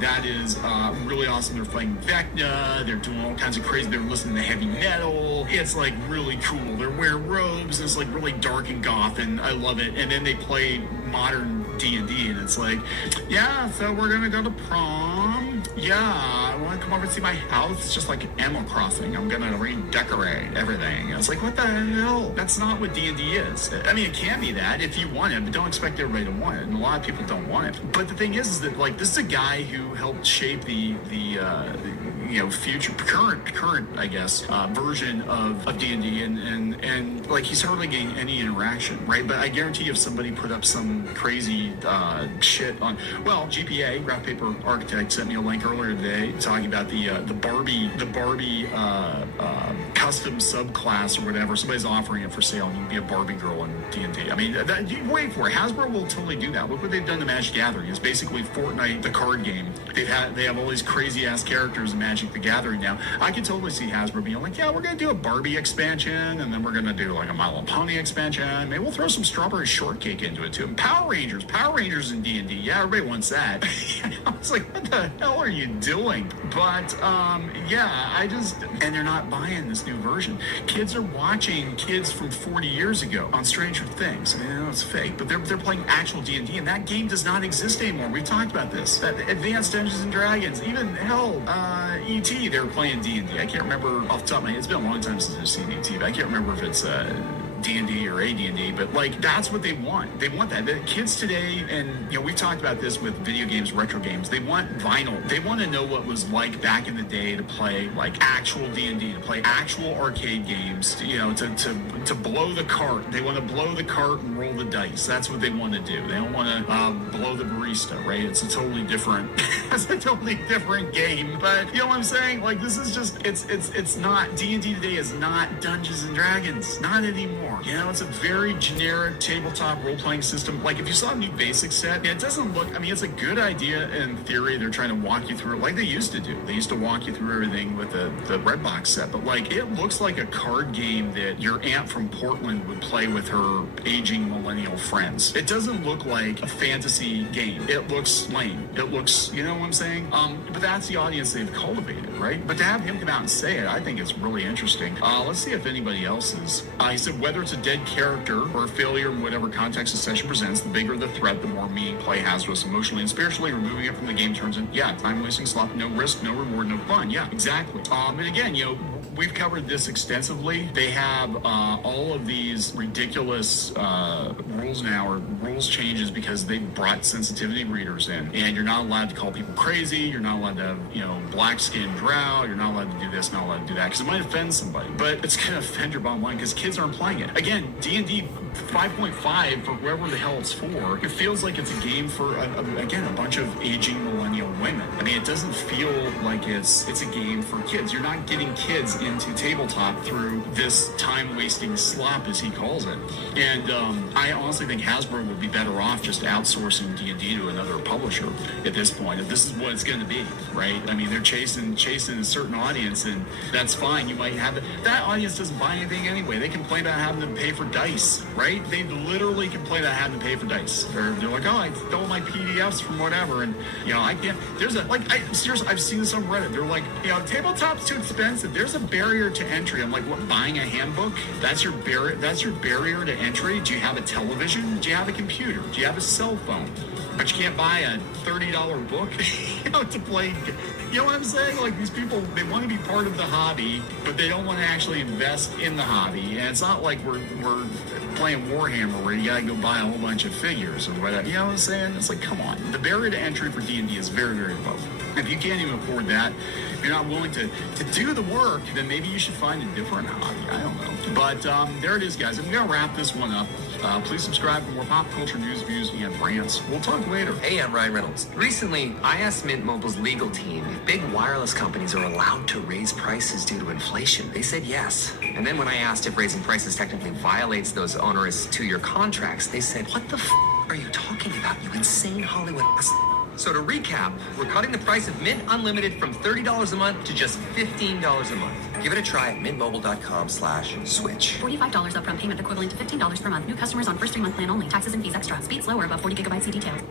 that is really awesome. They're fighting Vecna. They're doing all kinds of crazy. They're listening to heavy metal. It's like really cool. They're wearing robes. It's like really dark and goth, and I love it. And then they play modern D&D, and it's like, yeah, so we're gonna go to prom. Yeah, I want to come over and see my house. It's just like Animal Crossing. I'm gonna redecorate everything. And it's like, what the hell? That's not what D&D is. I mean, it can be that if you want it, but don't expect everybody to want it. And a lot of people don't want it. But the thing is that like this is a guy who helped shape the future current I guess version of D&D, and like he's hardly getting any interaction, right? But I guarantee if somebody put up some crazy shit on, well, GPA Graph Paper Architect sent me a link earlier today talking about the Barbie custom subclass or whatever. Somebody's offering it for sale, and you can be a Barbie girl in D&D. I mean, you wait for it. Hasbro will totally do that. Look what they've done to Magic Gathering. It's basically Fortnite, the card game. They have all these crazy ass characters in Magic the Gathering now. I can totally see Hasbro being like, yeah, we're gonna do a Barbie expansion, and then we're gonna do like a My Little Pony expansion. Maybe we'll throw some Strawberry Shortcake into it too. And Power Rangers in D&D. Yeah, everybody wants that. I was like, what the hell are you doing? But and they're not buying this new version. Kids are watching kids from 40 years ago on Stranger Things. I know it's fake, but they're playing actual D&D, and that game does not exist anymore. We've talked about this. Advanced Dungeons and Dragons, even hell, E.T. They were playing D&D. I can't remember off the top of my head. It's been a long time since I've seen E.T., but I can't remember if it's D&D or AD&D, but like that's what they want. They want that. The kids today, and we've talked about this with video games, retro games. They want vinyl. They want to know what it was like back in the day to play like actual D&D, to play actual arcade games. To blow the cart. They want to blow the cart and roll the dice. That's what they want to do. They don't want to blow the barista, right? It's a totally different. It's a totally different game. But you know what I'm saying? Like this is just it's not D&D today is not Dungeons and Dragons. Not anymore. It's a very generic tabletop role-playing system. Like, if you saw a new basic set, it doesn't look, I mean, it's a good idea in theory. They're trying to walk you through it like they used to do. They used to walk you through everything with the red box set. But, like, it looks like a card game that your aunt from Portland would play with her aging millennial friends. It doesn't look like a fantasy game. It looks lame. It looks, you know what I'm saying? But that's the audience they've cultivated, right? But to have him come out and say it, I think it's really interesting. Let's see if anybody else is. He said, whether it's a dead character or a failure in whatever context the session presents, the bigger the threat, the more meaning play has to us emotionally and spiritually. Removing it from the game turns into, time-wasting slop, no risk, no reward, no fun. Yeah, exactly. And again, we've covered this extensively. They have all of these ridiculous rules now, or rules changes because they brought sensitivity readers in. And you're not allowed to call people crazy. You're not allowed to have, black skin drow. You're not allowed to do this, not allowed to do that, because it might offend somebody. But it's going to offend your bottom line because kids aren't playing it. Again, D&D 5.5 for whoever the hell it's for, it feels like it's a game for, a bunch of aging millennial women. I mean, it doesn't feel like it's a game for kids. You're not getting kids into tabletop through this time-wasting slop, as he calls it. And I honestly think Hasbro would be better off just outsourcing D&D to another publisher at this point, if this is what it's going to be, right? I mean, they're chasing a certain audience, and that's fine. You might have that audience doesn't buy anything anyway. They complain about having to pay for dice, right? They literally complain about having to pay for dice. They're like, oh, I stole my PDFs from whatever, and I can't. Seriously, I've seen this on Reddit. They're like, tabletop's too expensive. There's a barrier to entry. I'm like, what? Buying a handbook? That's your barrier. That's your barrier to entry. Do you have a television? Do you have a computer? Do you have a cell phone? But you can't buy a $30 book, to play. You know what I'm saying? Like, these people, they want to be part of the hobby, but they don't want to actually invest in the hobby. And it's not like we're playing Warhammer where you gotta go buy a whole bunch of figures or whatever. You know what I'm saying? It's like, come on. The barrier to entry for D&D is very, very low. If you can't even afford that, if you're not willing to do the work, then maybe you should find a different hobby. I don't know. But there it is, guys. I'm going to wrap this one up. Please subscribe for more pop culture news, views, and rants. We'll talk later. Hey, I'm Ryan Reynolds. Recently, I asked Mint Mobile's legal team if big wireless companies are allowed to raise prices due to inflation. They said yes. And then when I asked if raising prices technically violates those onerous 2-year contracts, they said, what the are you talking about, you insane Hollywood ass? So to recap, we're cutting the price of Mint Unlimited from $30 a month to just $15 a month. Give it a try at mintmobile.com/switch. $45 upfront payment equivalent to $15 per month. New customers on first 3-month plan only. Taxes and fees extra. Speed slower above 40 gigabytes e details.